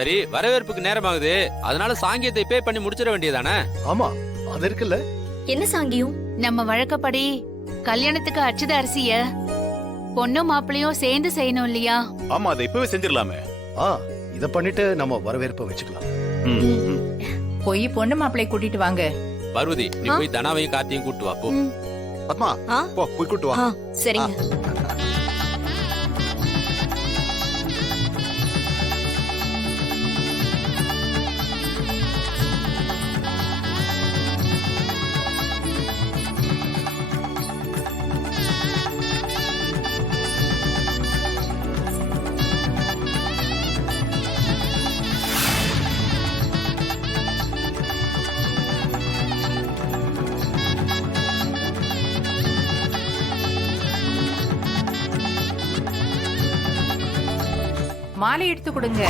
சரி, வரவேற்புக்கு நேரம் ஆகுது, அதனால சாங்கியத்தை பே பண்ணி முடிச்சிட வேண்டியதானே? ஆமா, அது இருக்குல்ல. என்ன சாங்கியம்? நம்ம வழக்கப்படி கல்யாணத்துக்கு அச்சத அரிசிய பொண்ணும் மாப்பிளையும் சேர்ந்து செய்யணும் இல்லையா? ஆமா, அதை இப்பவே செஞ்சிடலாமே. இத பண்ணிட்டு நம்ம வரவேற்பை வச்சுக்கலாம். போய் பொண்ணு மாப்பிளை கூட்டிட்டு வாங்க. பார்வதி, நீ போய் தனாவையும் கார்த்தியும் கூட்டு வா போ. பத்மா, போ போய் கூட்டு வா. சரிங்க. மாலை எடுத்து கொடுங்க.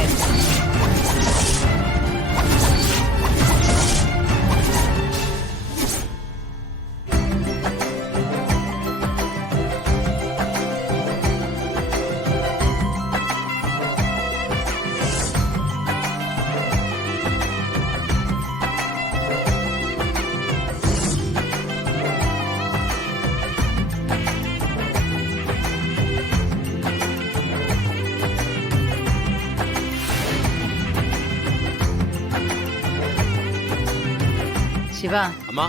சிவா, அம்மா.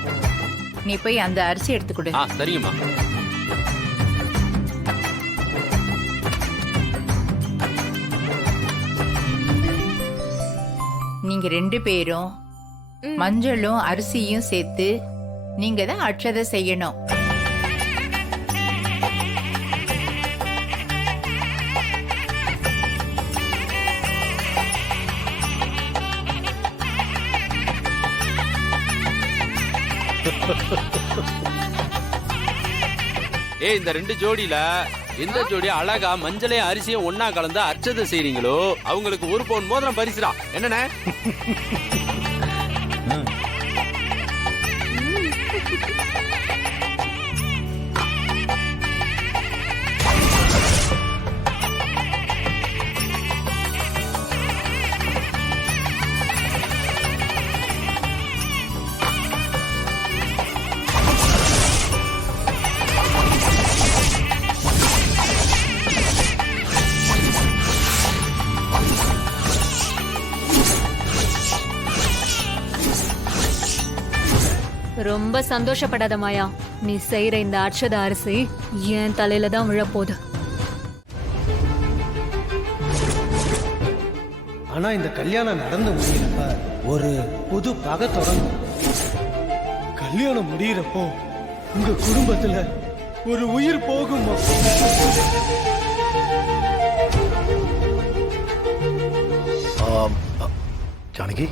நீ போய் அந்த அரிசி எடுத்து கொடு. சரிங்கம்மா. நீங்க 2 பேரும் மஞ்சளும் அரிசியும் சேர்த்து நீங்க தான் அட்சதை செய்யணும். இந்த 2 ஜோடியில எந்த ஜோடி அழகா மஞ்சளையும் அரிசியும் ஒன்னா கலந்து அர்ச்சதை செய்றீங்களோ அவங்களுக்கு 1 பவுன் மோதிரம் பரிசுடா. என்னண்ணே? ரொம்ப சந்தோஷப்படாத மாயா. நீ செய்யற இந்த அட்சத அரிசி என் தலையில தான் விழப்போகுது. ஆனா இந்த கல்யாணம் நடந்து முடியறப்ப ஒரு புது பகை தொடங்கும். கல்யாணம் முடியறப்போ உங்க குடும்பத்துல ஒரு உயிர் போகும். ஜானகி,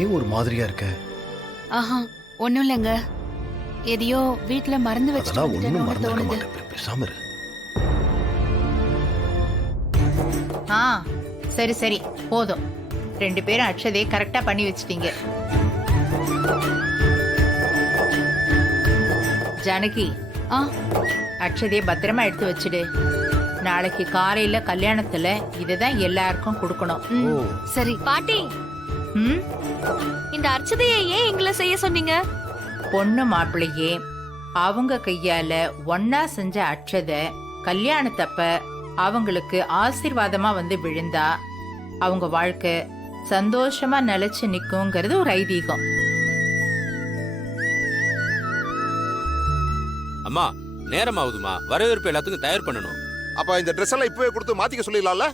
ஏன் ஒரு மாதிரியா இருக்க? ஒண்ணும் இல்லைங்க, எதையோ வீட்டுல மறந்து அதெல்லாம் ஒண்ணும் மறந்துக்க வச்சு மாட்டேன். பேசாம இரு. சரி சரி போதும். 2 பேரும் அட்சதையை கரெக்டா பண்ணி வச்சிட்டீங்க. ஜானகி, அட்சதையை பத்திரமா எடுத்து வச்சிடு. நாளைக்கு காலையில கல்யாணத்துல இதுதான் எல்லாருக்கும் கொடுக்கணும். சரி பாட்டி, இந்த அர்ச்சதையை ஏன் எங்களை செய்ய சொன்னீங்க? பொண்ணு மாப்பிள்ளையே அவங்க கையால ஒன்னா செஞ்ச அட்சதை கல்யாணத்தப்ப அவங்களுக்கு ஆசீர்வாதமா வந்து விழுந்தா அவங்க வாழ்க்கை சந்தோஷமா நிலைச்சு நிக்குங்கிறது ஒரு ஐதீகம். அம்மா, நேரம் ஆகுதுமா, வரவேற்பு எல்லாத்துக்கும் தயார் பண்ணணும். அப்ப இந்த ட்ரெஸ் எல்லாம் இப்பவே கொடுத்து மாத்திக்க சொல்லிடலாம்ல?